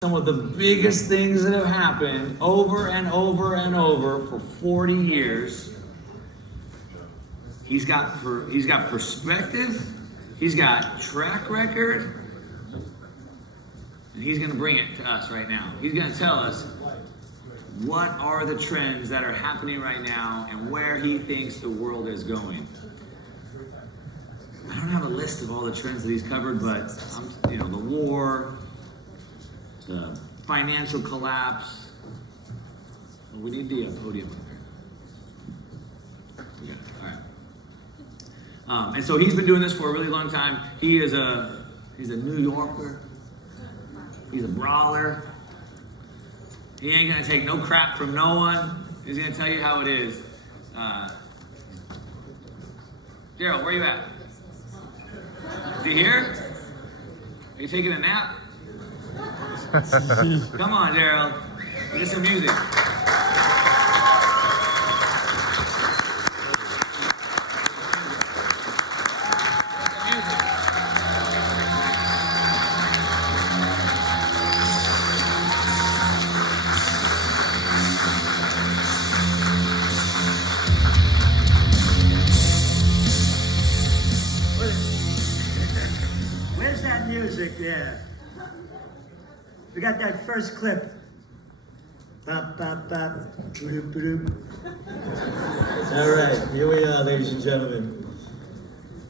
Some of the biggest things that have happened over and over and over for 40 years. He's got perspective, he's got track record, and he's going to bring it to us right now. He's going to tell us what are the trends that are happening right now and where he thinks the world is going. I don't have a list of all the trends that he's covered, but the war, the financial collapse. We need the podium up there. Yeah, all right. And so he's been doing this for a really long time. He's a New Yorker. He's a brawler. He ain't gonna take no crap from no one. He's gonna tell you how it is. Gerald, where you at? Is he here? Are you taking a nap? Come on, Gerald. Get some music. Where's that music there? We got that first clip. Bop, bop, bop. Ba-doop, ba-doop. All right, here we are, ladies and gentlemen.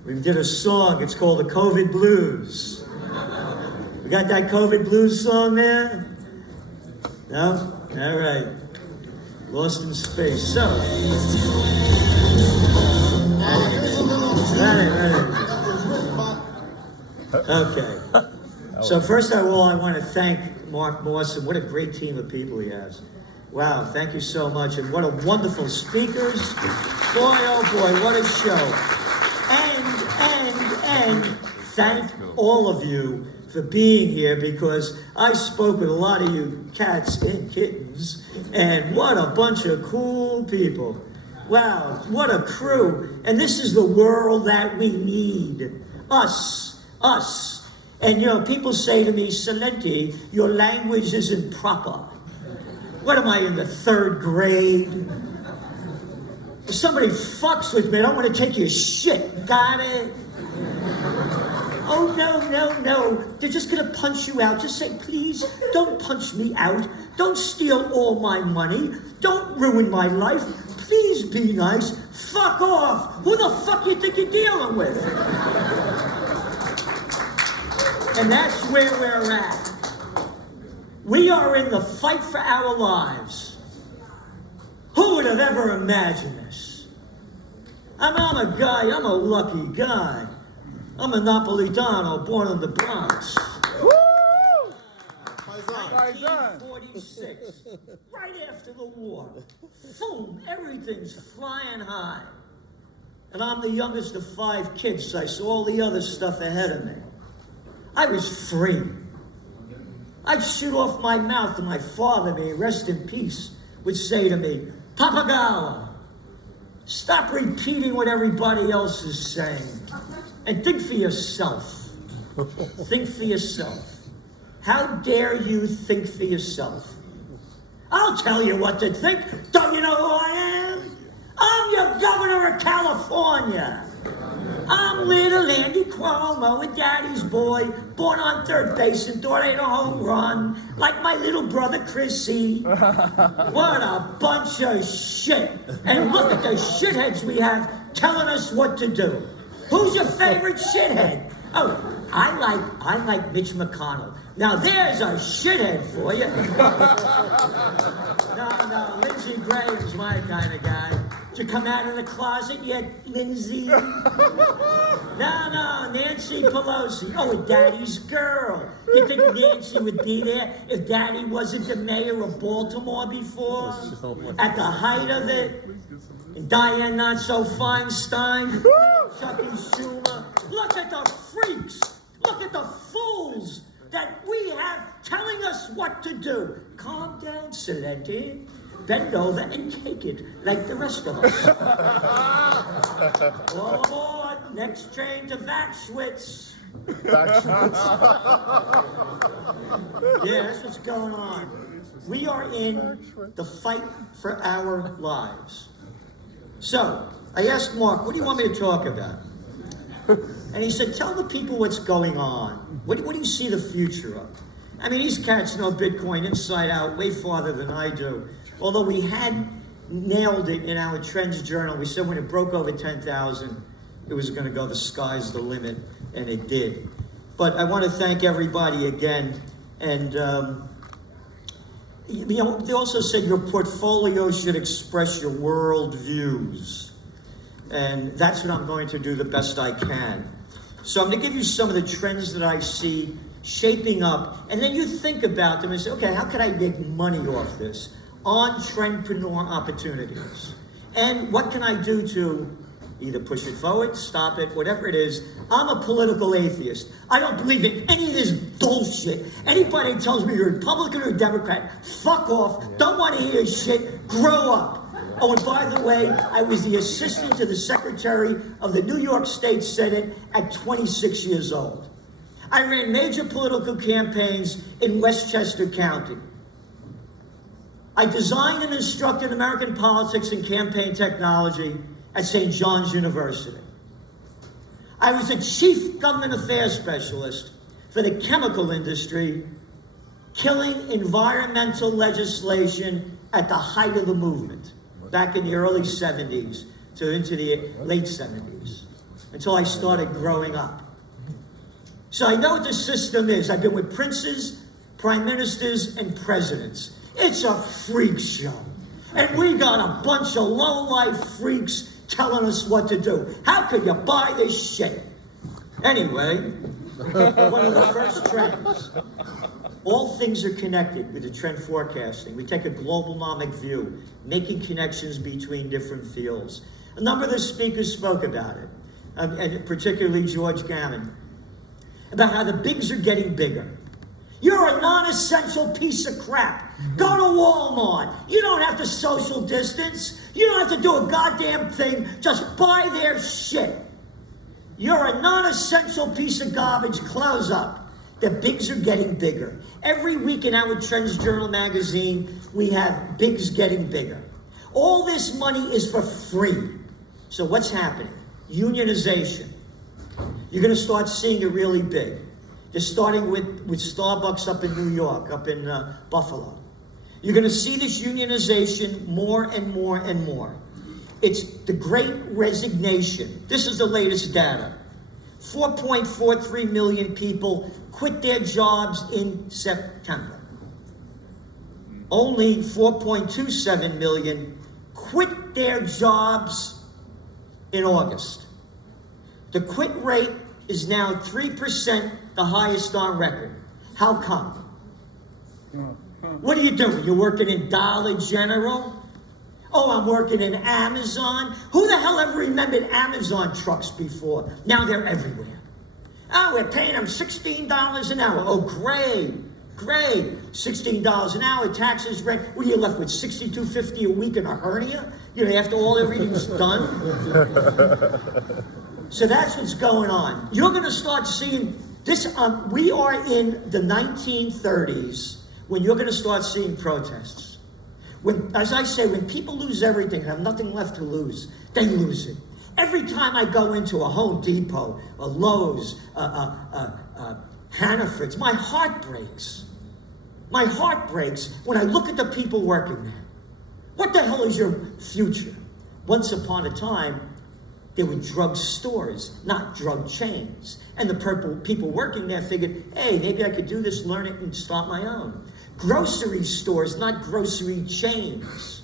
We did a song, it's called the COVID Blues. We got that COVID Blues song there? No? All right. Lost in space. So. Ready. Okay. So first of all, I want to thank Mark Mawson. What a great team of people he has. Wow, thank you so much. And what a wonderful speakers. Boy, oh boy, what a show. And thank all of you for being here, because I spoke with a lot of you cats and kittens, and what a bunch of cool people. Wow, what a crew. And this is the world that we need. Us. And people say to me, Celente, your language isn't proper. What am I, in the 3rd grade? If somebody fucks with me, I don't want to take your shit. Got it? Oh, no. They're just going to punch you out. Just say, please, don't punch me out. Don't steal all my money. Don't ruin my life. Please be nice. Fuck off. Who the fuck you think you're dealing with? And that's where we're at. We are in the fight for our lives. Who would have ever imagined this? I'm a lucky guy. I'm a Napolitano born in the Bronx. Woo! 1946, right after the war. Boom, everything's flying high. And I'm the youngest of 5 kids, so I saw all the other stuff ahead of me. I was free. I'd shoot off my mouth, and my father, may he rest in peace, would say to me, Papagala, stop repeating what everybody else is saying, and think for yourself. Think for yourself. How dare you think for yourself? I'll tell you what to think. Don't you know who I am? I'm your governor of California. I'm little Andy Cuomo, a daddy's boy, born on 3rd base and thought I had a home run, like my little brother Chrissy. What a bunch of shit. And look at the shitheads we have telling us what to do. Who's your favorite shithead? Oh, I like Mitch McConnell. Now there's a shithead for you. No, Lindsey Graham's my kind of guy. Did you come out of the closet yet, Lindsay? No, Nancy Pelosi. Oh, Daddy's girl. You think Nancy would be there if Daddy wasn't the mayor of Baltimore before? At the height of it? And Diane Not-So-Feinstein? Chucky Schumer? Look at the freaks. Look at the fools that we have telling us what to do. Calm down, Celente. Bend over and take it like the rest of us. All aboard, next train to Vaxwitz. Yeah, that's what's going on. We are in the fight for our lives. So, I asked Mark, what do you want me to talk about? And he said, tell the people what's going on. What do you see the future of? I mean, these cats know Bitcoin inside out way farther than I do. Although we had nailed it in our Trends Journal. We said when it broke over 10,000, it was going to go, the sky's the limit, and it did. But I want to thank everybody again. And, you know, they also said your portfolio should express your world views. And that's what I'm going to do the best I can. So I'm going to give you some of the trends that I see shaping up. And then you think about them and say, okay, how can I make money off this? On trendpreneur opportunities. And what can I do to either push it forward, stop it, whatever it is. I'm a political atheist. I don't believe in any of this bullshit. Anybody who tells me you're Republican or Democrat, fuck off. Don't want to hear shit. Grow up. Oh, and by the way, I was the assistant to the Secretary of the New York State Senate at 26 years old. I ran major political campaigns in Westchester County. I designed and instructed American politics and campaign technology at St. John's University. I was a chief government affairs specialist for the chemical industry, killing environmental legislation at the height of the movement, back in the early 70s to into the late 70s, until I started growing up. So I know what the system is. I've been with princes, prime ministers, and presidents. It's a freak show. And we got a bunch of low-life freaks telling us what to do. How could you buy this shit? Anyway, one of the first trends. All things are connected with the trend forecasting. We take a globalnomic view, making connections between different fields. A number of the speakers spoke about it, and particularly George Gammon, about how the bigs are getting bigger. You're a non-essential piece of crap. Go to Walmart. You don't have to social distance. You don't have to do a goddamn thing. Just buy their shit. You're a non-essential piece of garbage. Close up. The bigs are getting bigger. Every week in our Trends Journal magazine, we have bigs getting bigger. All this money is for free. So what's happening? Unionization. You're going to start seeing it really big. They're starting with Starbucks up in New York, up in Buffalo. You're going to see this unionization more and more and more. It's the Great Resignation. This is the latest data. 4.43 million people quit their jobs in September. Only 4.27 million quit their jobs in August. The quit rate is now 3%, the highest on record. How come? What are you doing? You're working in Dollar General? Oh, I'm working in Amazon. Who the hell ever remembered Amazon trucks before? Now they're everywhere. Oh, we're paying them $16 an hour. Oh, great, great. $16 an hour, taxes, rent. What are you left with, $62.50 a week in a hernia? You know, after all everything's done? So that's what's going on. You're going to start seeing this. We are in the 1930s when you're going to start seeing protests. When, as I say, when people lose everything, have nothing left to lose, they lose it. Every time I go into a Home Depot, a Lowe's, Hannaford's, my heart breaks. My heart breaks when I look at the people working there. What the hell is your future? Once upon a time, there were drug stores, not drug chains. And the people working there figured, hey, maybe I could do this, learn it, and start my own. Grocery stores, not grocery chains.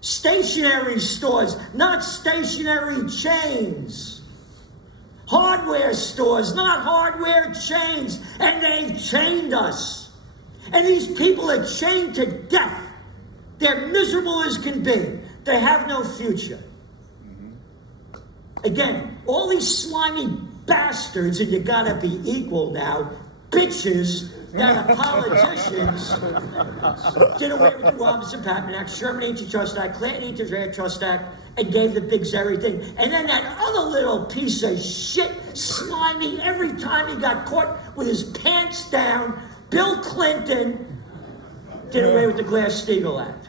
Stationery stores, not stationery chains. Hardware stores, not hardware chains. And they've chained us. And these people are chained to death. They're miserable as can be. They have no future. Again, all these slimy bastards, and you gotta be equal now, bitches, that are politicians, did away with the Robinson Patman Act, Sherman Antitrust Act, Clinton Antitrust Act, and gave the bigs everything. And then that other little piece of shit slimy every time he got caught with his pants down. Bill Clinton did away with the Glass-Steagall Act.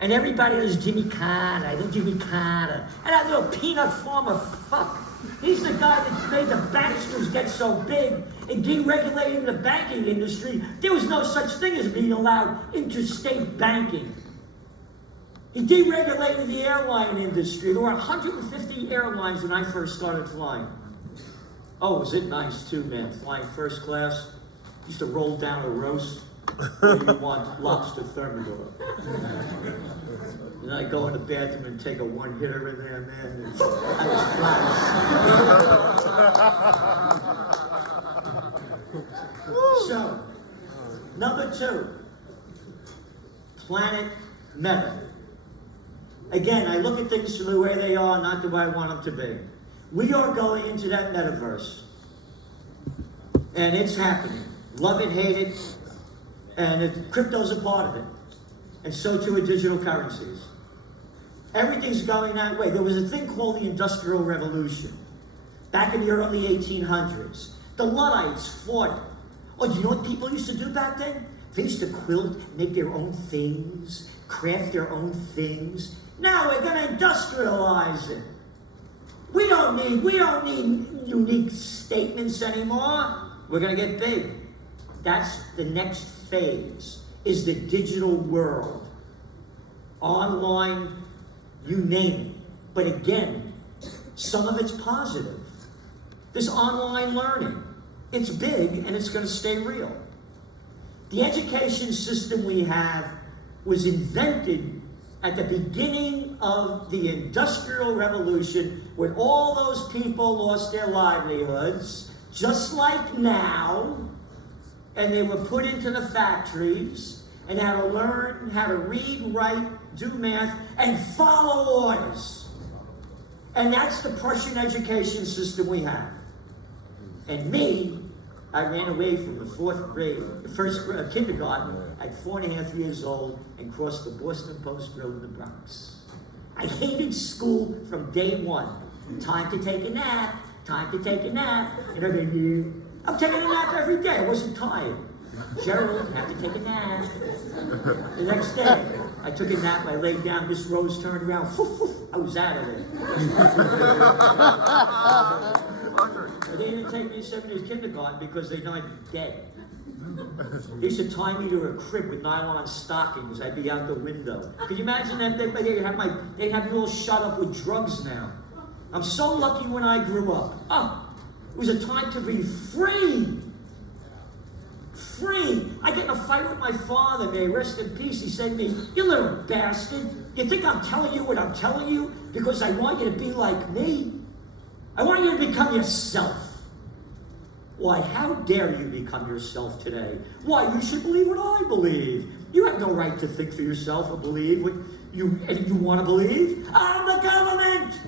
And everybody knows Jimmy Carter. I love Jimmy Carter. And that little peanut farmer fuck. He's the guy that made the banksters get so big in deregulating the banking industry. There was no such thing as being allowed interstate banking. He deregulated the airline industry. There were 150 airlines when I first started flying. Oh, was it nice too, man, flying first class? Used to roll down a roast. What do you want? Lobster thermidor. And I go in the bathroom and take a one-hitter in there, man. I was flat. So, number 2, Planet Meta. Again, I look at things from the way they are, not the way I want them to be. We are going into that metaverse. And it's happening. Love it, hate it. And crypto's a part of it. And so too are digital currencies. Everything's going that way. There was a thing called the Industrial Revolution. Back in the early 1800s. The Luddites fought. Oh, do you know what people used to do back then? They used to quilt, make their own things, craft their own things. Now we're going to industrialize it. We don't need unique statements anymore. We're going to get big. That's the next phase, is the digital world. Online, you name it. But again, some of it's positive. This online learning, it's big and it's going to stay real. The education system we have was invented at the beginning of the Industrial Revolution, when all those people lost their livelihoods, just like now, and they were put into the factories and had to learn how to read, write, do math, and follow orders. And that's the Prussian education system we have. And me, I ran away from the kindergarten at 4.5 years old and crossed the Boston Post Grill in the Bronx. I hated school from day one. Time to take a nap, time to take a nap. And everybody knew, I'm taking a nap every day. I wasn't tired. Gerald, have to take a nap. The next day, I took a nap, I laid down, Miss Rose turned around, foof, foof, I was out of there. They didn't take me to 7 years kindergarten because they know I'd be dead. They used to tie me to a crib with nylon stockings. I'd be out the window. Could you imagine that? They'd have me all shut up with drugs now. I'm so lucky when I grew up. Oh, it was a time to be free. Free. I get in a fight with my father, may he rest in peace. He said to me, "You little bastard. You think I'm telling you what I'm telling you because I want you to be like me? I want you to become yourself." Why, how dare you become yourself today? Why, you should believe what I believe. You have no right to think for yourself or believe what you want to believe. I'm the government.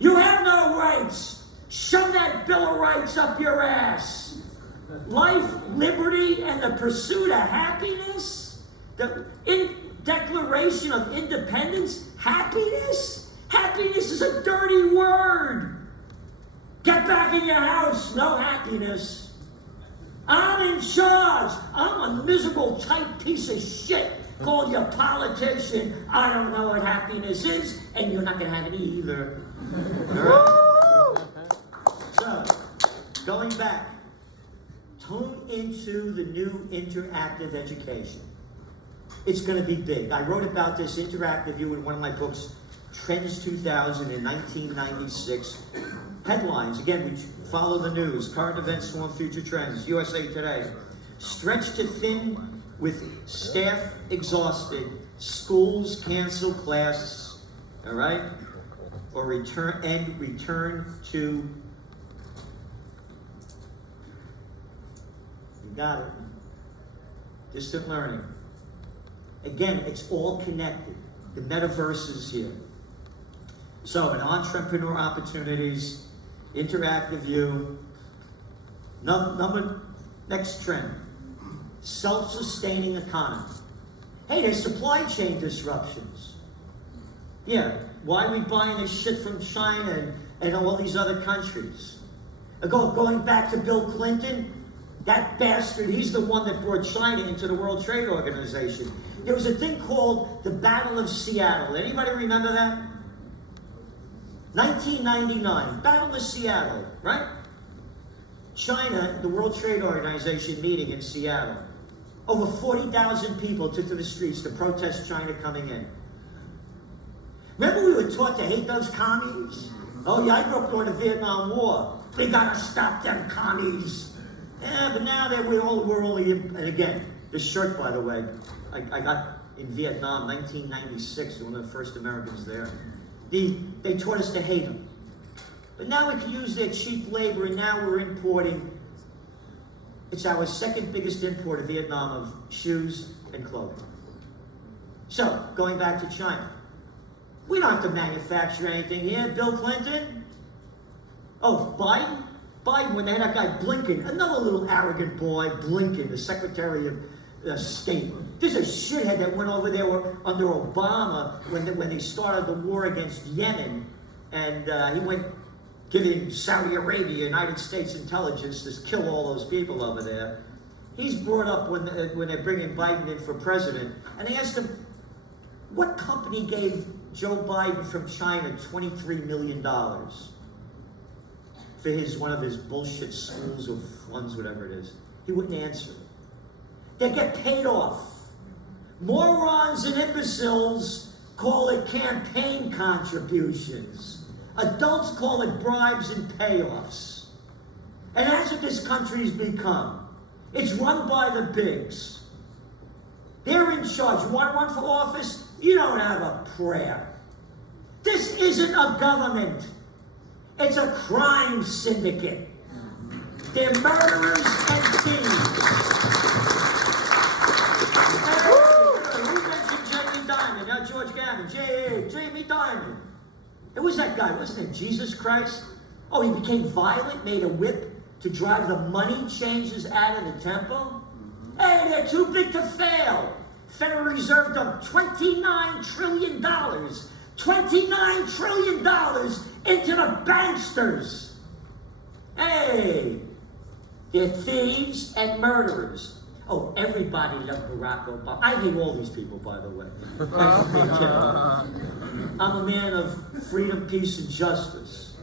You have no rights. Shove that Bill of Rights up your ass. Life, liberty, and the pursuit of happiness. The Declaration of Independence. Happiness? Happiness is a dirty word. Get back in your house. No happiness. I'm in charge. I'm a miserable, tight piece of shit called your politician. I don't know what happiness is, and you're not going to have it either. So, going back, tune into the new interactive education. It's going to be big. I wrote about this interactive view in one of my books, Trends 2000 in 1996. Headlines, again, we follow the news, current events form future trends, USA Today. Stretched to thin with staff exhausted, schools cancel class, all right? Or return to, you got it, distant learning. Again, it's all connected. The metaverse is here. So, in entrepreneur opportunities, interactive view. Next trend, self-sustaining economy. Hey, there's supply chain disruptions. Yeah, why are we buying this shit from China and all these other countries? Going back to Bill Clinton, that bastard, he's the one that brought China into the World Trade Organization. There was a thing called the Battle of Seattle. Anybody remember that? 1999, Battle of Seattle, right? China, the World Trade Organization meeting in Seattle. Over 40,000 people took to the streets to protest China coming in. Remember we were taught to hate those commies? Oh yeah, I grew up during the Vietnam War. We gotta stop them commies. Yeah, but now that we're only in, and again, this shirt, by the way, I got in Vietnam, 1996, one of the first Americans there. They taught us to hate them. But now we can use their cheap labor, and now we're importing. It's our second biggest import of Vietnam of shoes and clothing. So, going back to China. We don't have to manufacture anything here. Bill Clinton? Oh, Biden? Biden, when they had that guy Blinken, another little arrogant boy, Blinken, the Secretary of State. There's a shithead that went over there under Obama when they started the war against Yemen, and he went giving Saudi Arabia, United States intelligence to kill all those people over there. He's brought up when they're bringing Biden in for president, and they asked him, what company gave Joe Biden from China $23 million for one of his bullshit schools or funds, whatever it is? He wouldn't answer. They get paid off. Morons and imbeciles call it campaign contributions. Adults call it bribes and payoffs. And that's what this country's become. It's run by the bigs. They're in charge. You want to run for office? You don't have a prayer. This isn't a government. It's a crime syndicate. They're murderers and thieves. Who mentioned Jamie Dimon? Now George Gammon. Jamie Dimon. It was that guy, wasn't it? Jesus Christ. Oh, he became violent, made a whip to drive the money changers out of the temple. Hey, they're too big to fail. Federal Reserve dumped $29 trillion. $29 trillion into the banksters. Hey, they're thieves and murderers. Oh, everybody loved Barack Obama. I hate all these people, by the way. I'm a man of freedom, peace, and justice.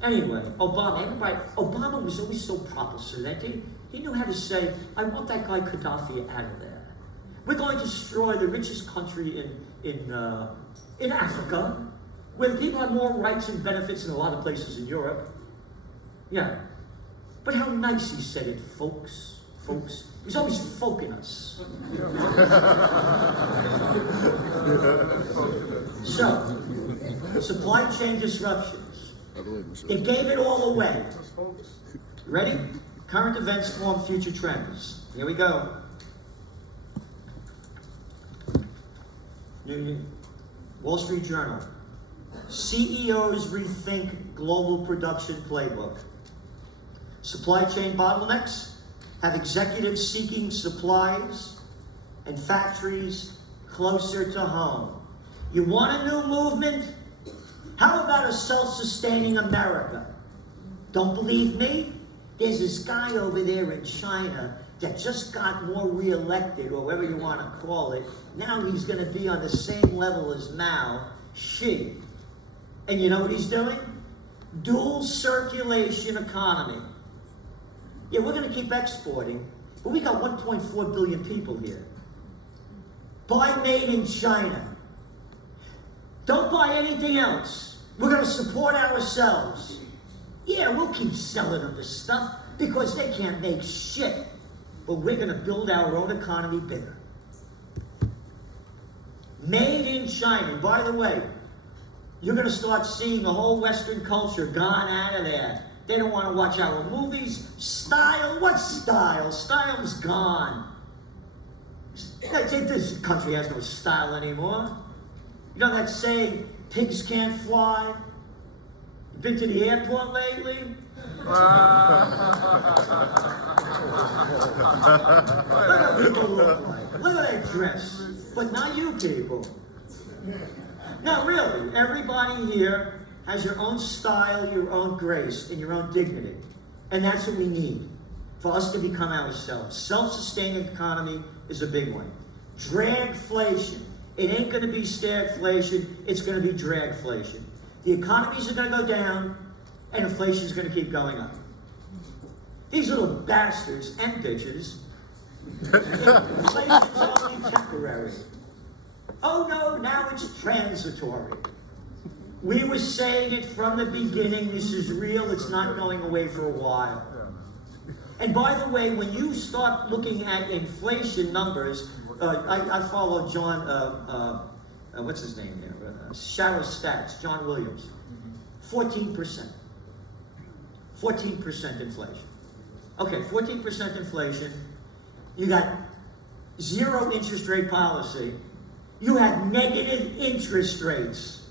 Anyway, Obama was always so proper, Celente. He knew how to say, I want that guy Gaddafi out of there. We're going to destroy the richest country in Africa, where people have more rights and benefits than a lot of places in Europe. Yeah. But how nice he said it, folks. Folks. He's always folking us. So, supply chain disruptions. They gave it all away. Ready? Current events form future trends. Here we go. Wall Street Journal. CEOs rethink global production playbook. Supply chain bottlenecks have executives seeking supplies and factories closer to home. You want a new movement? How about a self-sustaining America? Don't believe me? There's this guy over there in China that just got more reelected, or whatever you want to call it. Now he's going to be on the same level as Mao, Xi. And you know what he's doing? Dual circulation economy. Yeah, we're going to keep exporting, but we got 1.4 billion people here. Buy made in China. Don't buy anything else. We're going to support ourselves. Yeah, we'll keep selling them the stuff because they can't make shit. But we're going to build our own economy bigger. Made in China. By the way, you're going to start seeing the whole Western culture gone out of there. They don't want to watch our movies. Style? What style? Style's gone. This country has no style anymore. You know that saying, pigs can't fly? You been to the airport lately? Look at people look like. Look at that dress. But not you people. No, really, everybody here has your own style, your own grace, and your own dignity. And that's what we need for us to become ourselves. Self-sustaining economy is a big one. Dragflation. It ain't going to be stagflation, it's going to be dragflation. The economies are going to go down, and inflation is going to keep going up. These little bastards and bitches, inflation's only temporary. Oh no, now it's transitory. We were saying it from the beginning, this is real, it's not going away for a while. And by the way, when you start looking at inflation numbers, I follow John, what's his name there? Shower Stats, John Williams. 14%. 14% inflation. Okay, 14% inflation. You got zero interest rate policy. You have negative interest rates.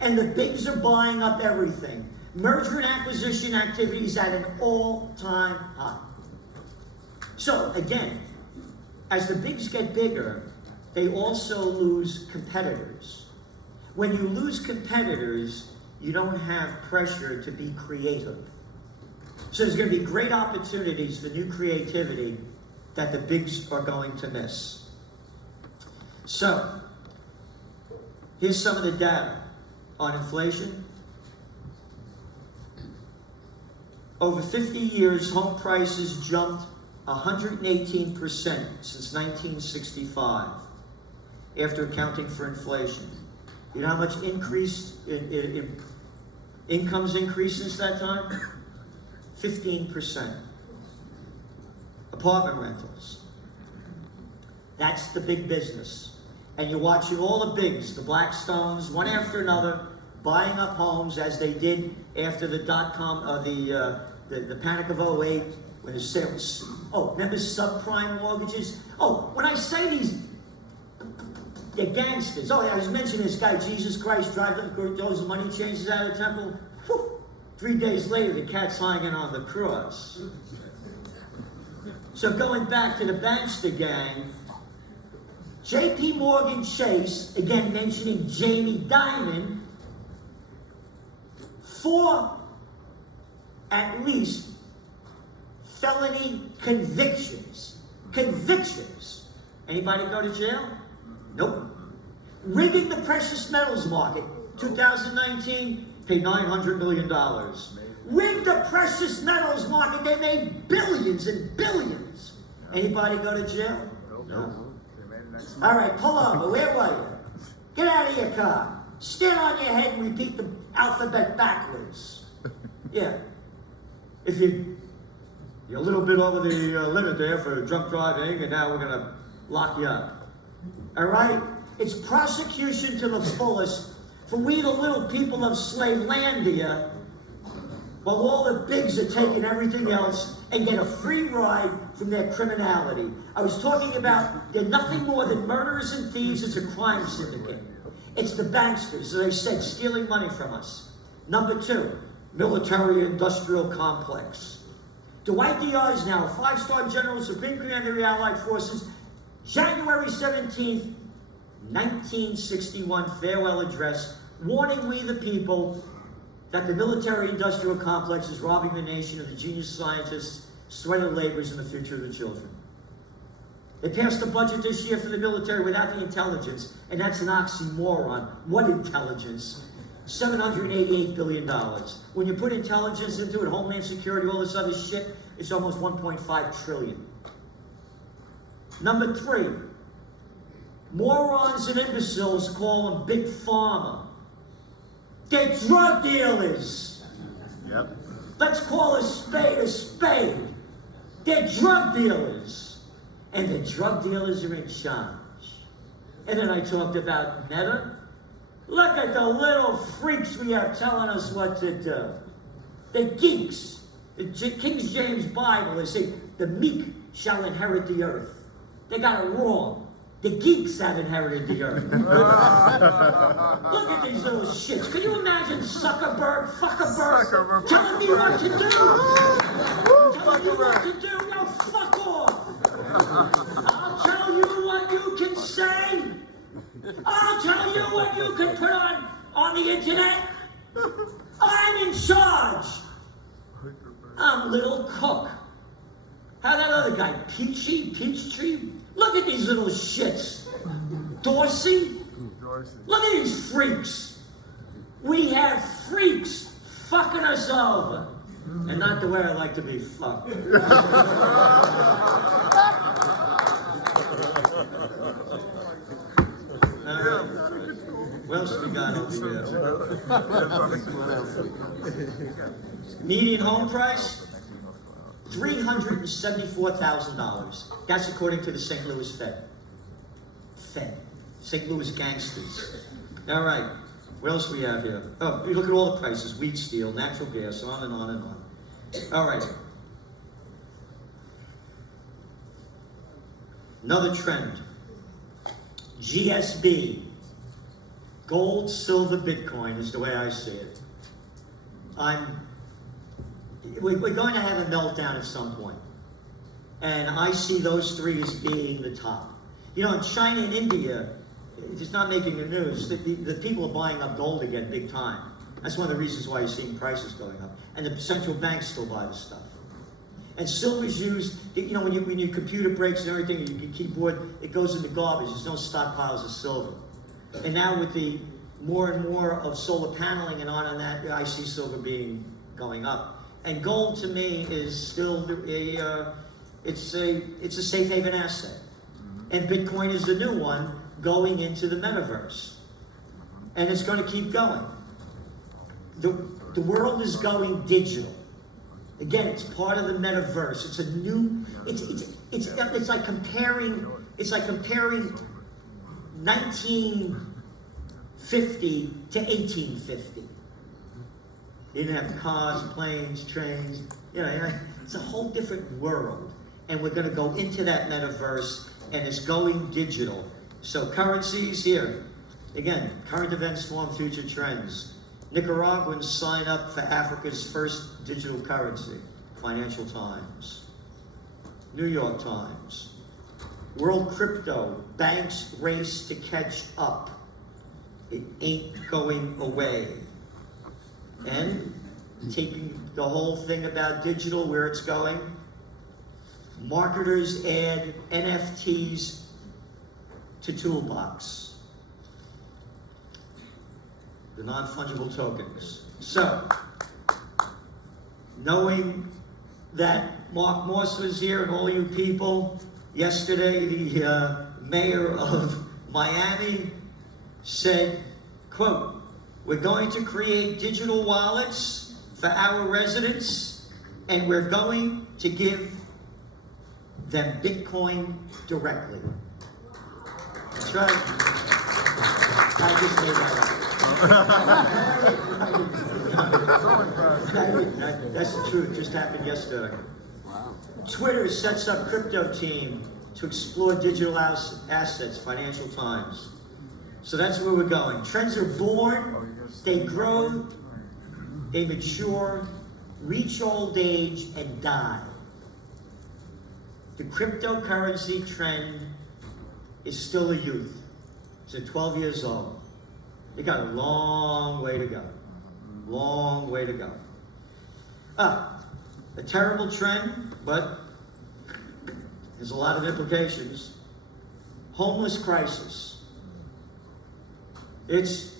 And the bigs are buying up everything. Merger and acquisition activity is at an all-time high. So, again, as the bigs get bigger, they also lose competitors. When you lose competitors, you don't have pressure to be creative. So there's going to be great opportunities for new creativity that the bigs are going to miss. So, here's some of the data on inflation. Over 50 years, home prices jumped 118% since 1965, after accounting for inflation. You know how much incomes increased since that time? 15%. Apartment rentals. That's the big business. And you're watching all the bigs, the Blackstones, one after another, buying up homes as they did after the the panic of 08, when the sales. Oh, remember subprime mortgages? Oh, when I say these, they're gangsters. Oh, I was mentioning this guy, Jesus Christ, driving those money changes out of the temple. Whew. 3 days later, the cat's hanging on the cross. So going back to the Bankster gang, J.P. Morgan Chase, again mentioning Jamie Dimon, 4 at least felony convictions. Convictions. Anybody go to jail? Nope. Rigging the precious metals market, 2019, paid $900 million. Rigged the precious metals market, they made billions and billions. Anybody go to jail? No. All right, pull over. Where were you? Get out of your car. Stand on your head and repeat the alphabet backwards. Yeah. If you're a little bit over the limit there for drunk driving, and now we're going to lock you up. All right? It's prosecution to the fullest for we the little people of Slavelandia, while all the bigs are taking everything else and get a free ride from their criminality. I was talking about they're nothing more than murderers and thieves. It's a crime syndicate. It's the banksters, as I said, stealing money from us. Number 2, military-industrial complex. Dwight D. Eisenhower, 5-star general, Supreme Commander of the Allied Forces, January 17th, 1961 farewell address, warning we the people that the military-industrial complex is robbing the nation of the genius scientists, sweated laborers, and the future of the children. They passed a budget this year for the military without the intelligence, and that's an oxymoron. What intelligence? $788 billion. When you put intelligence into it, Homeland Security, all this other shit, it's almost $1.5 trillion. Number 3, morons and imbeciles call them big pharma. They're drug dealers. Yep. Let's call a spade a spade. They're drug dealers. And the drug dealers are in charge. And then I talked about Meta. Look at the little freaks we have telling us what to do. The geeks. The King James Bible is saying, the meek shall inherit the earth. They got it wrong. The geeks have inherited the earth. Look at these little shits. Can you imagine Fuckerberg telling me what to do? Telling me what to do? No, fuck off. I'll tell you what you can say. I'll tell you what you can put on the internet? I'm in charge. I'm Little Cook. How that other guy, Peachtree? Look at these little shits. Dorsey? Look at these freaks. We have freaks fucking us over. And not the way I like to be fucked. What else we got over here? Median home price? $374,000. That's according to the St. Louis Fed. St. Louis gangsters. All right. What else we have here? Oh, you look at all the prices. Wheat, steel, natural gas, on and on and on. All right. Another trend. GSB. Gold, silver, Bitcoin is the way I see it. We're going to have a meltdown at some point. And I see those three as being the top. You know, in China and India, it's not making the news. The people are buying up gold again big time. That's one of the reasons why you're seeing prices going up. And the central banks still buy the stuff. And silver's used, you know, when your computer breaks and everything, and your keyboard, it goes in the garbage. There's no stockpiles of silver. And now with the more and more of solar paneling and on and that, I see silver going up. And gold to me is still it's a safe haven asset. And Bitcoin is the new one going into the metaverse. And it's going to keep going. The world is going digital. Again, it's part of the metaverse. It's a new. It's like comparing 1950 to 1850. You didn't have cars, planes, trains. You know, it's a whole different world, and we're going to go into that metaverse, and it's going digital. So currencies here. Again, current events form future trends. Nicaraguans sign up for Africa's first digital currency. Financial Times. New York Times. World crypto. Banks race to catch up. It ain't going away. And taking the whole thing about digital, where it's going, marketers add NFTs to toolbox. The non-fungible tokens. So, knowing that Mark Morse was here and all you people, yesterday the mayor of Miami said, quote, "We're going to create digital wallets for our residents, and we're going to give them Bitcoin directly." That's right. I just made that up. That's the truth. Just happened yesterday. Wow. Twitter sets up crypto team to explore digital assets. Financial Times. So that's where we're going. Trends are born, they grow, they mature, reach old age, and die. The cryptocurrency trend is still a youth. It's at 12 years old. They got a long way to go. Long way to go. A terrible trend, but there's a lot of implications. Homeless crisis. It's,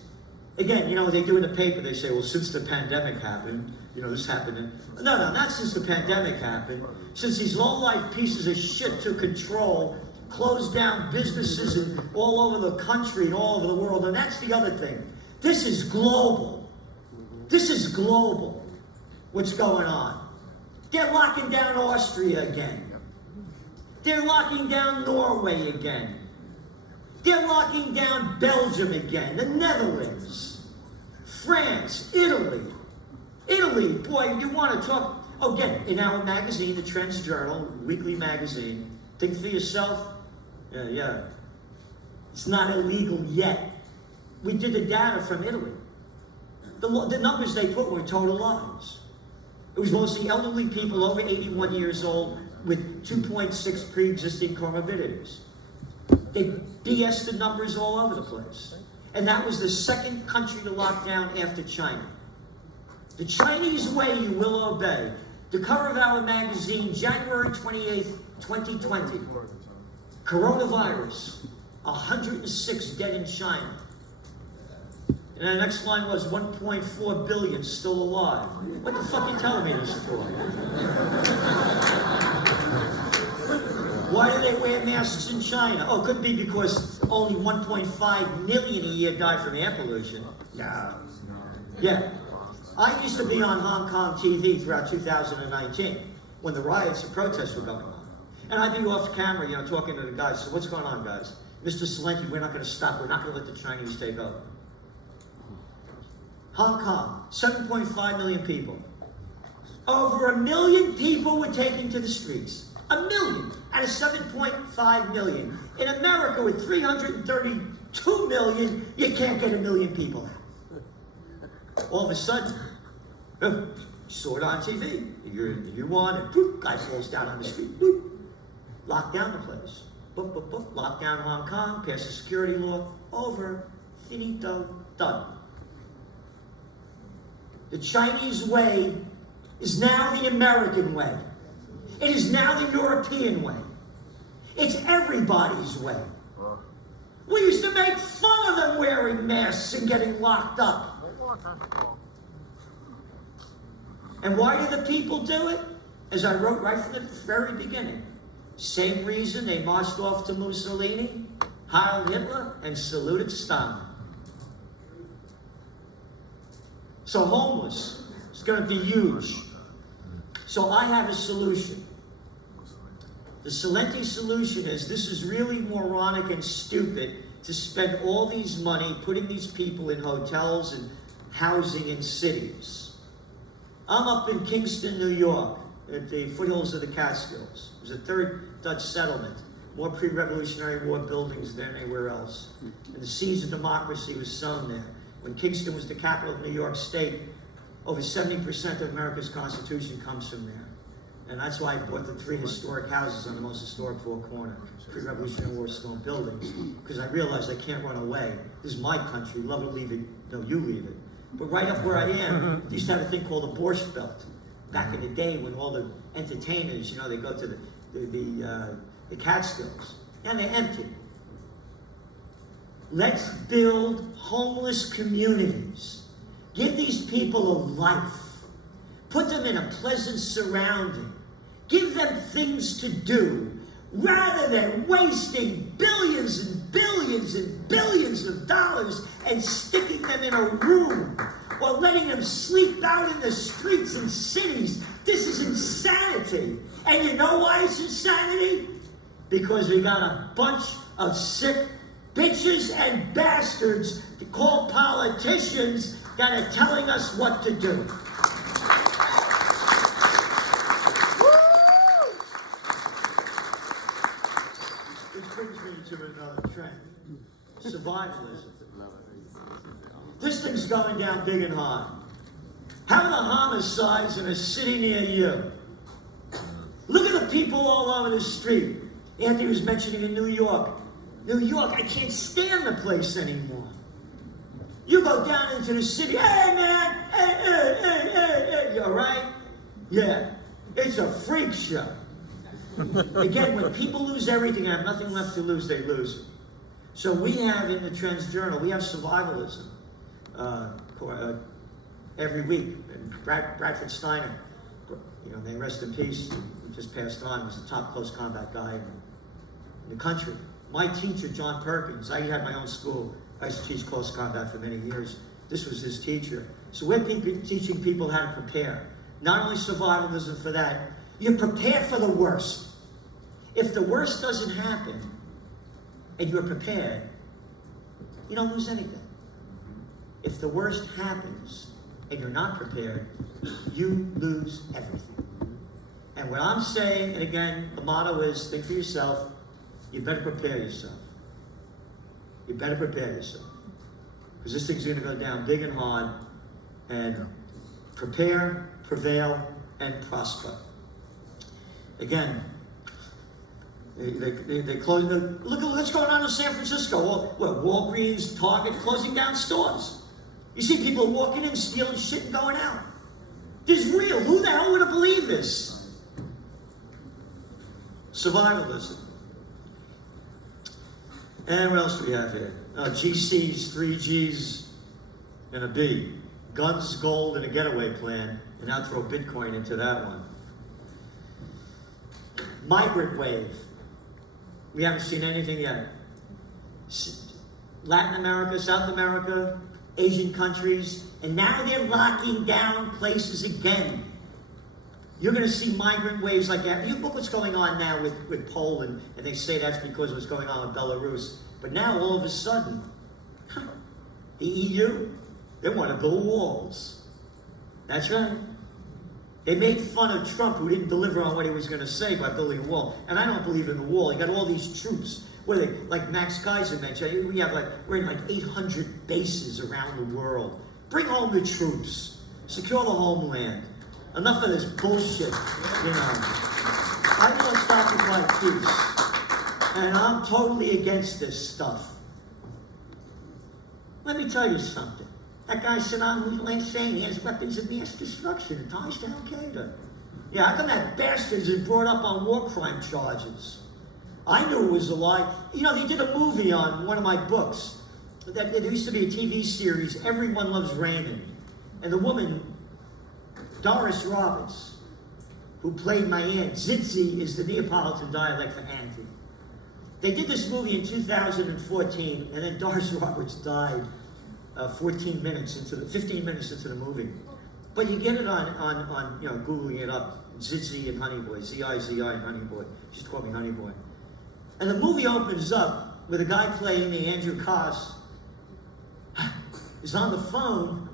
again, you know, they do in the paper, they say, well, since the pandemic happened, you know, this happened. No, not since the pandemic happened. Since these low-life pieces of shit took control, closed down businesses all over the country and all over the world. And that's the other thing. This is global. This is global, what's going on. They're locking down Austria again. They're locking down Norway again. They're locking down Belgium again, the Netherlands, France, Italy. Italy, boy, you want to talk. Oh, again, in our magazine, the Trends Journal, weekly magazine, think for yourself. Yeah. It's not illegal yet. We did the data from Italy. The numbers they put were total lies. It was mostly elderly people over 81 years old with 2.6 pre-existing comorbidities. They BS the numbers all over the place. And that was the second country to lock down after China. The Chinese way you will obey. The cover of our magazine, January 28th, 2020. Coronavirus, 106 dead in China. And the next line was 1.4 billion still alive. What the fuck are you telling me this for? Why do they wear masks in China? Oh, it couldn't be because only 1.5 million a year die from air pollution. No. Yeah. I used to be on Hong Kong TV throughout 2019 when the riots and protests were going on. And I'd be off camera, talking to the guys. So what's going on, guys? Mr. Celente, we're not going to stop. We're not going to let the Chinese take over. Hong Kong, 7.5 million people. Over 1 million people were taken to the streets. 1 million out of 7.5 million. In America, with 332 million, you can't get 1 million people out. All of a sudden, you saw it on TV. You won, and boop, guy falls down on the street. Boop. Lock down the place. Boop, boop, boop. Lock down Hong Kong, pass a security law. Over. Finito. Done. The Chinese way is now the American way. It is now the European way. It's everybody's way. We used to make fun of them wearing masks and getting locked up. And why do the people do it? As I wrote right from the very beginning. Same reason they marched off to Mussolini, Heil Hitler, and saluted Stalin. So homeless is going to be huge. So I have a solution. The Celente solution is, this is really moronic and stupid to spend all these money putting these people in hotels and housing in cities. I'm up in Kingston, New York, at the foothills of the Catskills. It was the third Dutch settlement. More pre-Revolutionary War buildings than anywhere else. And the seeds of democracy was sown there. When Kingston was the capital of New York State, over 70% of America's Constitution comes from there. And that's why I bought the 3 historic houses on the most historic Four Corner, pre-Revolutionary War stone buildings, because I realized I can't run away. This is my country, love it, leave it, no, you leave it. But right up where I am, they used to have a thing called the Borscht Belt. Back in the day when all the entertainers, they go to the Catskills, and they're empty. Let's build homeless communities. Give these people a life. Put them in a pleasant surrounding. Give them things to do, rather than wasting billions and billions and billions of dollars and sticking them in a room or letting them sleep out in the streets and cities. This is insanity. And you know why it's insanity? Because we got a bunch of sick bitches and bastards called politicians that are telling us what to do. Which brings me to another trend. Survivalism. This thing's going down big and high. How are the homicides in a city near you? Look at the people all over the street. Anthony was mentioning in New York. New York, I can't stand the place anymore. You go down into the city, hey man, hey, you all right? Yeah, it's a freak show. Again, when people lose everything and have nothing left to lose, they lose it. So we have in the Trends Journal, we have Survivalism every week. And Bradford Steiner, may rest in peace, he just passed on, was the top close combat guy in the country. My teacher, John Perkins, I had my own school. I used to teach close combat for many years. This was his teacher. So we're teaching people how to prepare. Not only survivalism for that, you prepare for the worst. If the worst doesn't happen, and you're prepared, you don't lose anything. If the worst happens, and you're not prepared, you lose everything. And what I'm saying, and again, the motto is, think for yourself, you better prepare yourself. You better prepare yourself. Because this thing's going to go down big and hard. And prepare, prevail, and prosper. Again, They close. Look at what's going on in San Francisco. Walgreens, Target, closing down stores. You see people walking in, stealing shit and going out. This is real. Who the hell would have believed this? Survivalism. And what else do we have here? GCs, 3 Gs, and a B. Guns, gold, and a getaway plan. And now throw Bitcoin into that one. Migrant wave. We haven't seen anything yet. Latin America, South America, Asian countries, and now they're locking down places again. You're going to see migrant waves like that. You look what's going on now with Poland, and they say that's because of what's going on with Belarus. But now, all of a sudden, the EU, they want to build walls. That's right. They made fun of Trump, who didn't deliver on what he was going to say by building a wall. And I don't believe in the wall. You got all these troops. What are they? Like Max Kaiser mentioned, we're in like 800 bases around the world. Bring home the troops. Secure the homeland. Enough of this bullshit, you know. I don't stop with my peace. And I'm totally against this stuff. Let me tell you something. That guy Saddam Hussein, he has weapons of mass destruction and ties to Al-Qaeda. Yeah, how come that bastard's been brought up on war crime charges? I knew it was a lie. You know, they did a movie on one of my books. There used to be a TV series, Everyone Loves Raymond. And the woman, Doris Roberts, who played my aunt, Zitzi is the Neapolitan dialect for auntie. They did this movie in 2014, and then Doris Roberts died 15 minutes into the movie. But you get it on Googling it up, Zitzi and Honey Boy, Z-I-Z-I and Honey Boy. She just called me Honey Boy. And the movie opens up with a guy playing me, Andrew Koss, is on the phone,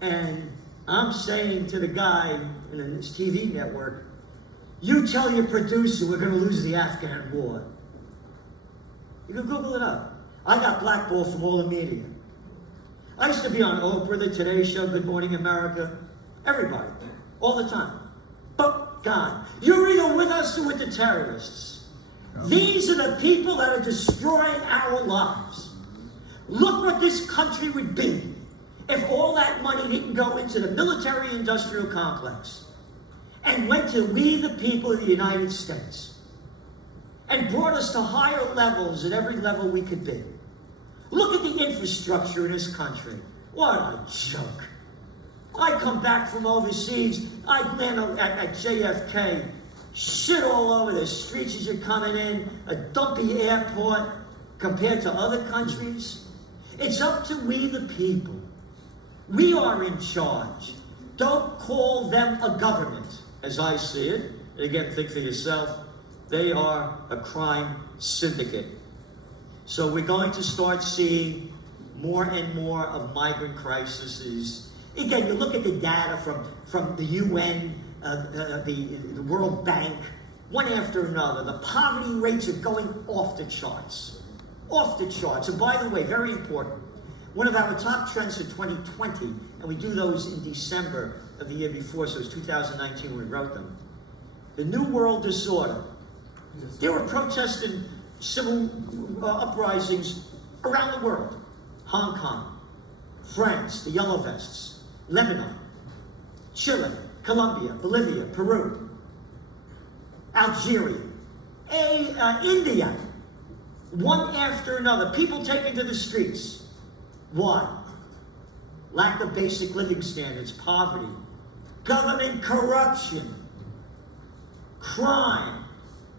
and I'm saying to the guy in this TV network, you tell your producer we're going to lose the Afghan war. You can Google it up. I got blackballed from all the media. I used to be on Oprah, the Today Show, Good Morning America, everybody, all the time. But God, you're either with us or with the terrorists. These are the people that are destroying our lives. Look what this country would be if all that money didn't go into the military-industrial complex and went to we the people of the United States and brought us to higher levels at every level we could be. Look at the infrastructure in this country. What a joke. I come back from overseas, I land at JFK, shit all over the streets as you're coming in, a dumpy airport compared to other countries. It's up to we the people. We are in charge. Don't call them a government, as I see it. And again, think for yourself. They are a crime syndicate. So we're going to start seeing more and more of migrant crises. Again, you look at the data from the UN, the World Bank, one after another. The poverty rates are going off the charts. Off the charts. And by the way, very important, one of our top trends for 2020, and we do those in December of the year before, so it's 2019 when we wrote them. The New World Disorder. There were protests and civil uprisings around the world. Hong Kong, France, the Yellow Vests, Lebanon, Chile, Colombia, Bolivia, Peru, Algeria, India, one after another. People taken to the streets. Why? Lack of basic living standards, poverty, government corruption, crime,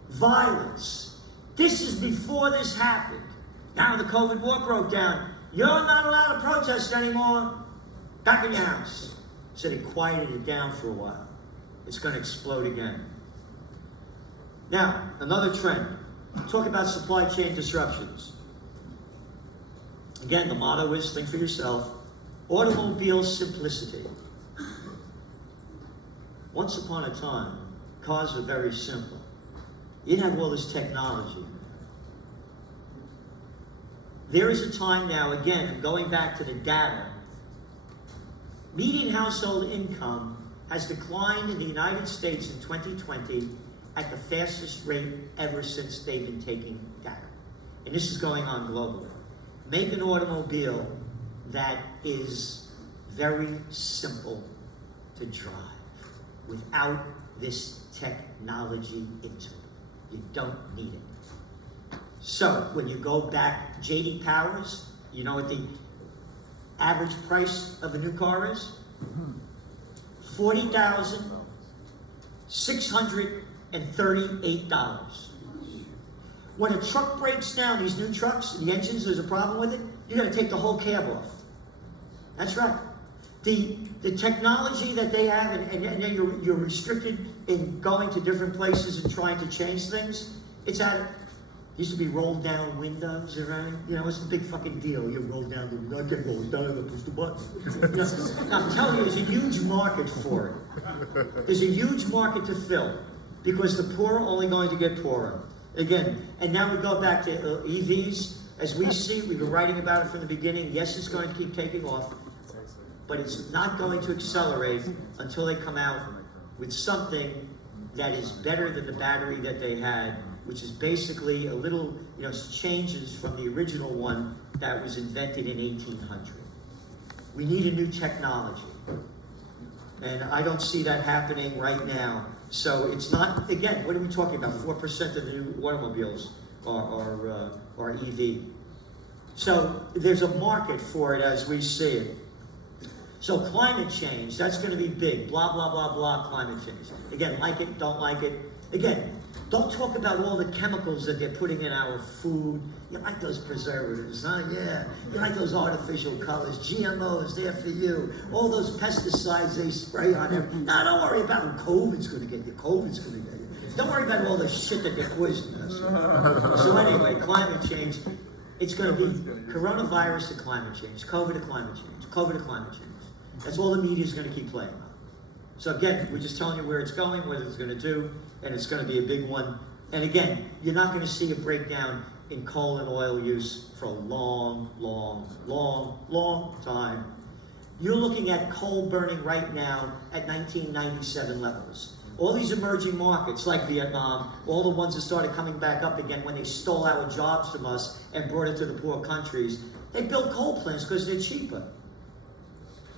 violence. This is before this happened. Now the COVID war broke down. You're not allowed to protest anymore. Back in your house. So they quieted it down for a while. It's going to explode again. Now, another trend. Talk about supply chain disruptions. Again, the motto is, think for yourself, automobile simplicity. Once upon a time, cars were very simple. You didn't have all this technology. There is a time now, again, going back to the data, median household income has declined in the United States in 2020 at the fastest rate ever since they've been taking data. And this is going on globally. Make an automobile that is very simple to drive without this technology into it. You don't need it. So when you go back, J.D. Powers, you know what the average price of a new car is? $40,638. When a truck breaks down, these new trucks, the engines, there's a problem with it, you got to take the whole cab off. That's right. The technology that they have, and then you're restricted in going to different places and trying to change things, it's at it. Used to be rolled down windows, right? You know, what's the big fucking deal? You roll down the window, I can roll it down and push the button. You know, I'm telling you, there's a huge market for it. There's a huge market to fill because the poor are only going to get poorer. Again, and now we go back to EVs. As we see, we've been writing about it from the beginning. Yes, it's going to keep taking off, but it's not going to accelerate until they come out with something that is better than the battery that they had, which is basically a little, you know, changes from the original one that was invented in 1800. We need a new technology. And I don't see that happening right now. So it's not, again, what are we talking about? 4% of the new automobiles are EV. So there's a market for it as we see it. So climate change, that's going to be big. Blah, blah, blah, blah, climate change. Again, like it, don't like it. Again, don't talk about all the chemicals that they're putting in our food. You like those preservatives, huh? Yeah. You like those artificial colors. GMOs, they're for you. All those pesticides they spray on them. No, don't worry about when COVID's going to get you. COVID's going to get you. Don't worry about all the shit that they're poisoning us with. So anyway, climate change. It's going to be coronavirus to climate change, COVID to climate change, COVID to climate change. That's all the media is going to keep playing on. So again, we're just telling you where it's going, what it's going to do, and it's going to be a big one. And again, you're not going to see a breakdown in coal and oil use for a long, long, long, long time. You're looking at coal burning right now at 1997 levels. All these emerging markets like Vietnam, all the ones that started coming back up again when they stole our jobs from us and brought it to the poor countries, they built coal plants because they're cheaper.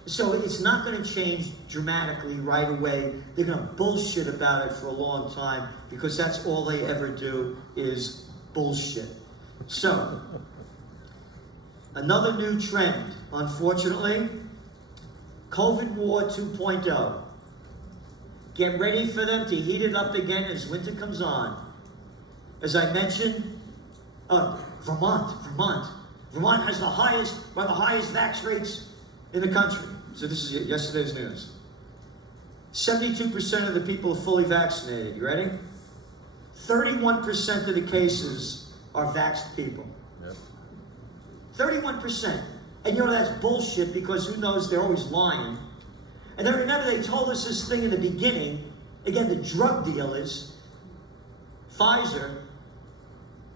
So it's not going to change dramatically right away. They're going to bullshit about it for a long time because that's all they ever do is bullshit. So, another new trend, unfortunately, COVID War 2.0. Get ready for them to heat it up again as winter comes on. As I mentioned, Vermont has one of the highest vax rates in the country. So this is yesterday's news. 72% of the people are fully vaccinated. You ready? 31% of the cases are vaxxed people. Yep. 31%. And you know that's bullshit because who knows, they're always lying. And then remember they told us this thing in the beginning. Again, the drug dealers, Pfizer,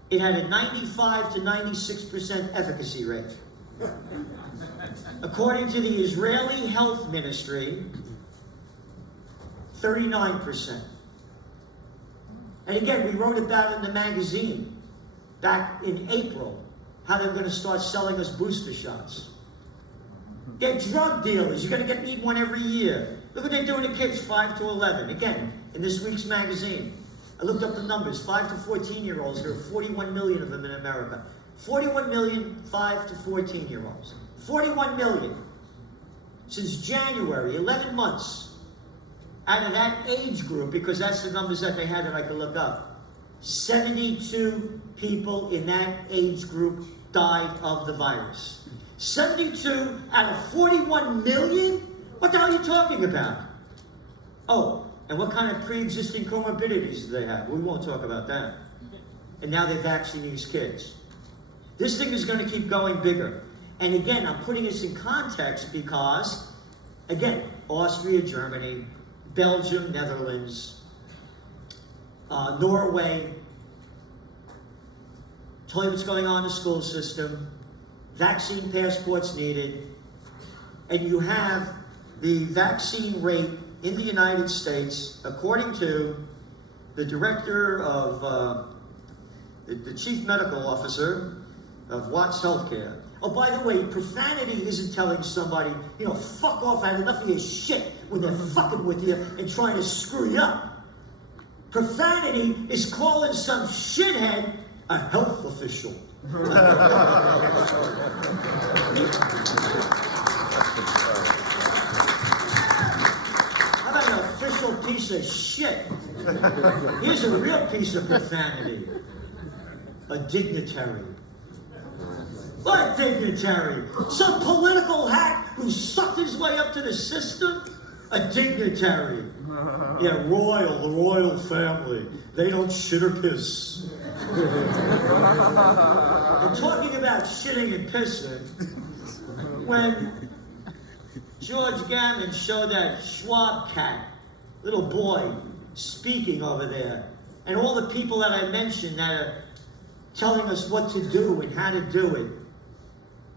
it had a 95 to 96% efficacy rate. According to the Israeli Health Ministry, 39%. And again, we wrote about it in the magazine back in April, how they're going to start selling us booster shots. They're drug dealers. You're going to need one every year. Look what they're doing to kids 5 to 11. Again, in this week's magazine, I looked up the numbers. 5 to 14-year-olds, there are 41 million of them in America. 41 million 5 to 14-year-olds. 41 million. Since January, 11 months. Out of that age group, because that's the numbers that they had that I could look up, 72 people in that age group died of the virus. 72 out of 41 million? What the hell are you talking about? Oh, and what kind of pre-existing comorbidities do they have? We won't talk about that. And now they're vaccinating these kids. This thing is going to keep going bigger. And again, I'm putting this in context because, again, Austria, Germany, Belgium, Netherlands, Norway, tell you what's going on in the school system, vaccine passports needed, and you have the vaccine rate in the United States, according to the director of, the chief medical officer of Watts Healthcare. Oh, by the way, profanity isn't telling somebody, fuck off, I had enough of your shit when they're fucking with you and trying to screw you up. Profanity is calling some shithead a health official. How about an official piece of shit? Here's a real piece of profanity. A dignitary. What dignitary? Some political hack who sucked his way up to the system? A dignitary. Yeah, the royal family. They don't shit or piss. And talking about shitting and pissing, when George Gammon showed that Schwab cat, little boy, speaking over there, and all the people that I mentioned that are telling us what to do and how to do it,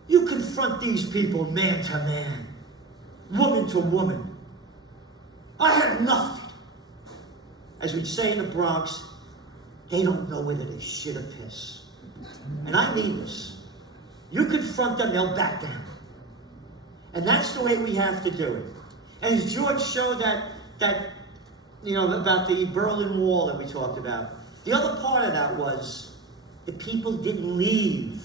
you confront these people man to man, woman to woman. I had enough. As we'd say in the Bronx, they don't know whether they shit or piss. And I mean this. You confront them, they'll back down. And that's the way we have to do it. And as George showed that about the Berlin Wall that we talked about, the other part of that was the people didn't leave.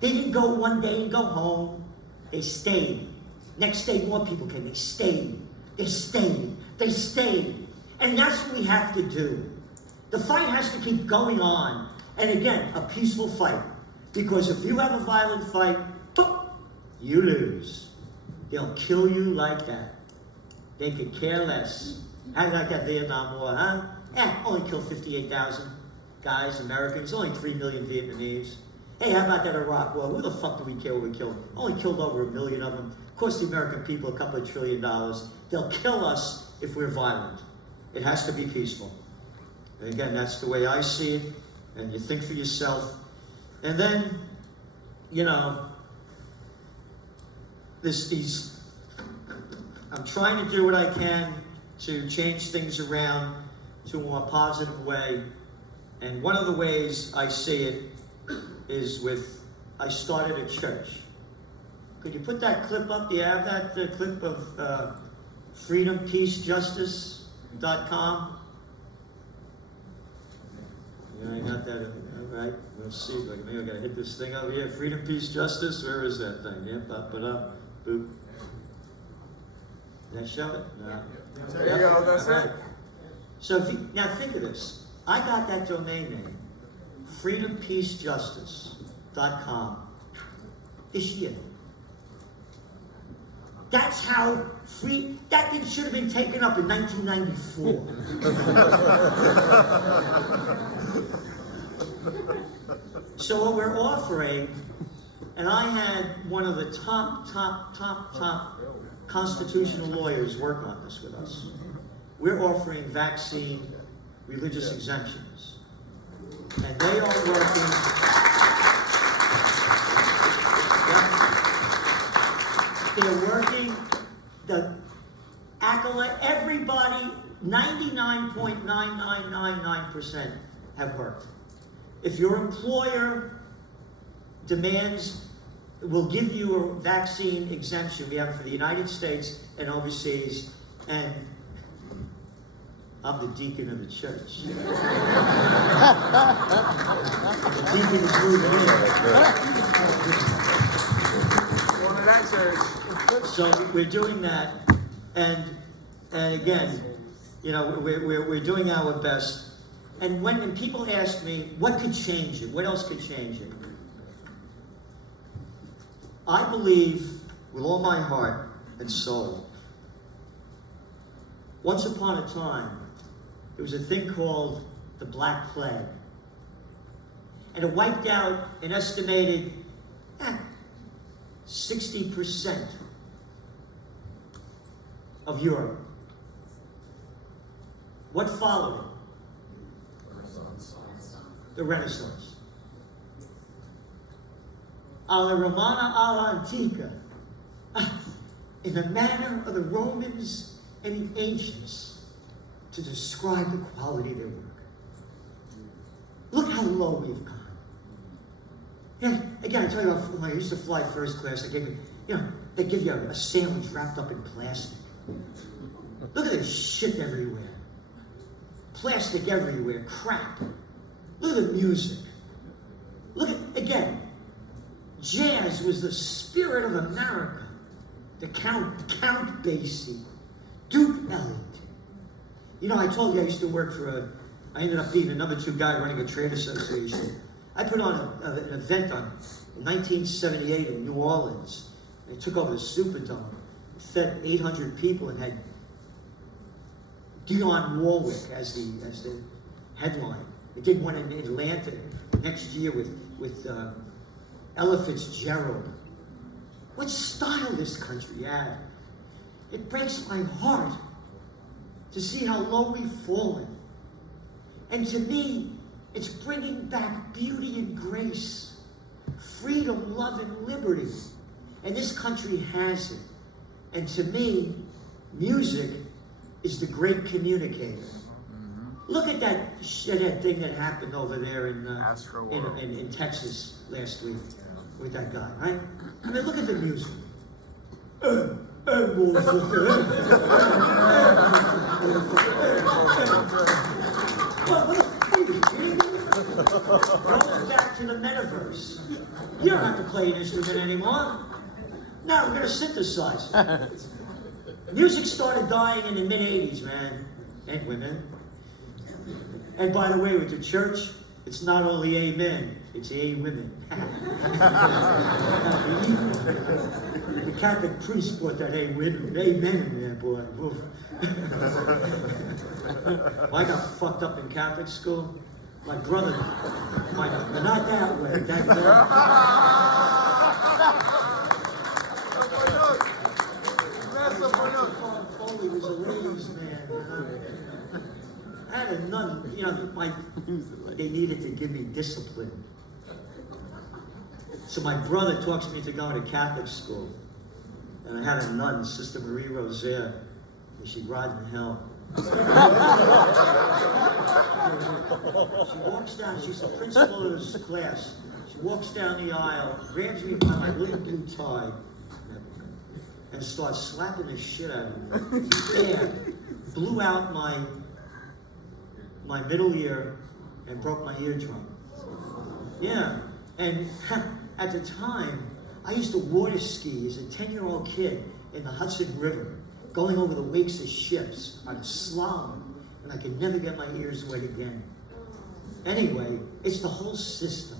They didn't go one day and go home. They stayed. Next day, more people came. They stayed. They stayed. They stayed. And that's what we have to do. The fight has to keep going on. And again, a peaceful fight. Because if you have a violent fight, boom, you lose. They'll kill you like that. They could care less. How like that Vietnam War, huh? Only killed 58,000 guys, Americans, only 3 million Vietnamese. Hey, how about that Iraq War? Who the fuck did we kill? We killed. Only killed over 1 million of them. Cost the American people a couple of $1 trillion. They'll kill us if we're violent. It has to be peaceful. And again, that's the way I see it. And you think for yourself. And then, I'm trying to do what I can to change things around to a more positive way. And one of the ways I see it is I started a church. Could you put that clip up? Do you have that clip of freedompeacejustice.com? Yeah, I got that. All right, let's see. Maybe I gotta hit this thing over here. Freedom, Peace, Justice. Where is that thing? Yep, up it up. Boop. Did I show it? No. There you go. That's right. it. So now think of this. I got that domain name, freedompeacejustice.com, this year. That's how that thing should have been taken up in 1994. So what we're offering, and I had one of the top constitutional lawyers work on this with us. We're offering vaccine religious exemptions. And they are working. They're working the accolade, everybody, 99.9999% have worked. If your employer will give you a vaccine exemption, we have it for the United States and overseas, and I'm the deacon of the church. The deacon is moving in. Going to that church. So we're doing that, and again, we're doing our best. And when people ask me, what could change it? What else could change it? I believe with all my heart and soul, once upon a time, there was a thing called the Black Plague. And it wiped out an estimated 60% of Europe. What followed it? The Renaissance. Alla Romana alla Antica. In the manner of the Romans and the ancients. to describe the quality of their work. Look how low we've gone. Yeah, again, I tell you about when I used to fly first class, they give you a sandwich wrapped up in plastic. Look at this shit everywhere. Plastic everywhere, crap. Look at the music. Look at, again, jazz was the spirit of America. The Count Basie, Duke Ellington. You know, I told you I used to work I ended up being the number 2 guy running a trade association. I put on an event in 1978 in New Orleans. They took over the Superdome, fed 800 people, and had Dionne Warwick as the headline. They did one in Atlanta next year with Ella Fitzgerald. What style this country had. It breaks my heart to see how low we've fallen. And to me, it's bringing back beauty and grace, freedom, love, and liberty. And this country has it. And to me, music is the great communicator. Look at that thing that happened over there in Texas last week with that guy, right? I mean, look at the music. Going back to the metaverse. You don't have to play an instrument anymore. Now we're going to synthesize it. Music started dying in the mid-'80s, man. And women. And by the way, with the church, it's not only amen, it's women. The Catholic priest put that amen in there, boy. Well, I got fucked up in Catholic school. My brother, not that way, that way. Foley was a ladies' man. I had a nun, they needed to give me discipline. So my brother talks me into going to Catholic school. And I had a nun, Sister Marie Rosaire, and she rotten in hell. She walks down, she's the principal of this class. She walks down the aisle, grabs me by my little blue tie, and starts slapping the shit out of me. Yeah, blew out my middle ear and broke my eardrum. Yeah, and at the time, I used to water ski as a 10-year-old kid in the Hudson River, going over the wakes of ships on slalom, and I could never get my ears wet again. Anyway, it's the whole system.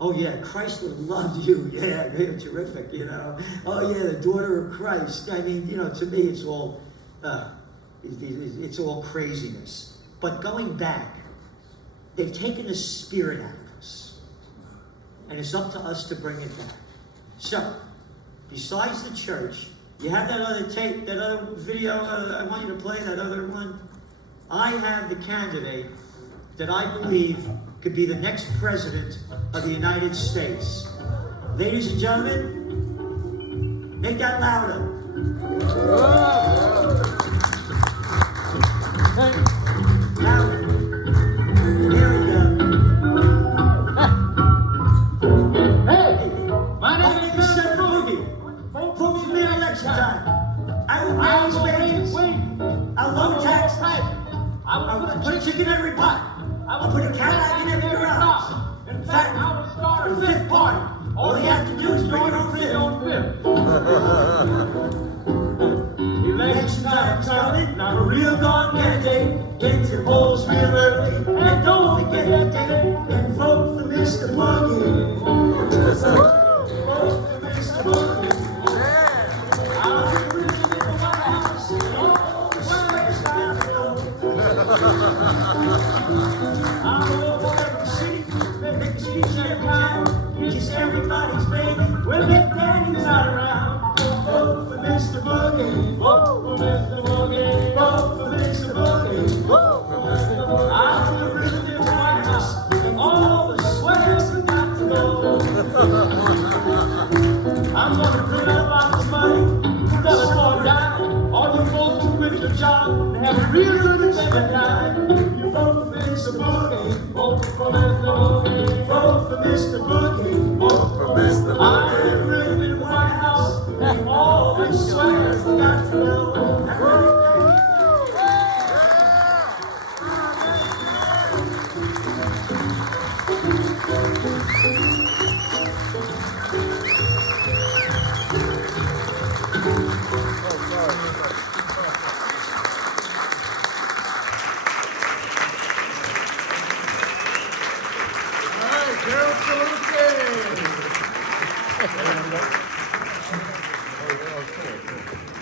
Oh yeah, Christ would love you. Yeah, terrific, Oh yeah, the daughter of Christ. I mean, to me it's all craziness. But going back, they've taken the spirit out of us. And it's up to us to bring it back. So, besides the church, you have that other tape, that other video I want you to play, that other one? I have the candidate that I believe could be the next president of the United States. Ladies and gentlemen, make that louder. Louder. Here we go. Hey, my name is Seth Boogie. Vote for me on election time. I will raise wages. I'll low taxes. I'll put a chicken in every pot. I'll put a Cadillac in every garage. In fact, the fifth part, all you have to do is bring your own fifth. Election time's coming, now a real gone candidate. Get to polls real early, and don't forget the date. And vote for Mr. Boogie. Vote for Mr. Boogie. I'll be living in the White House, all the swears down the road. I'll go over every city, make a speech every town, kiss everybody's baby when their daddy's not around. Boogie. Vote for Mr. Boogie. Vote for Mr. Boogie. Vote for Mr. Boogie. I'm living in the White House, and all these slackers got to know everything. Gerald Celente.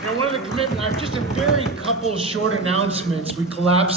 Now, one of the commitments, just a very couple short announcements. We collapsed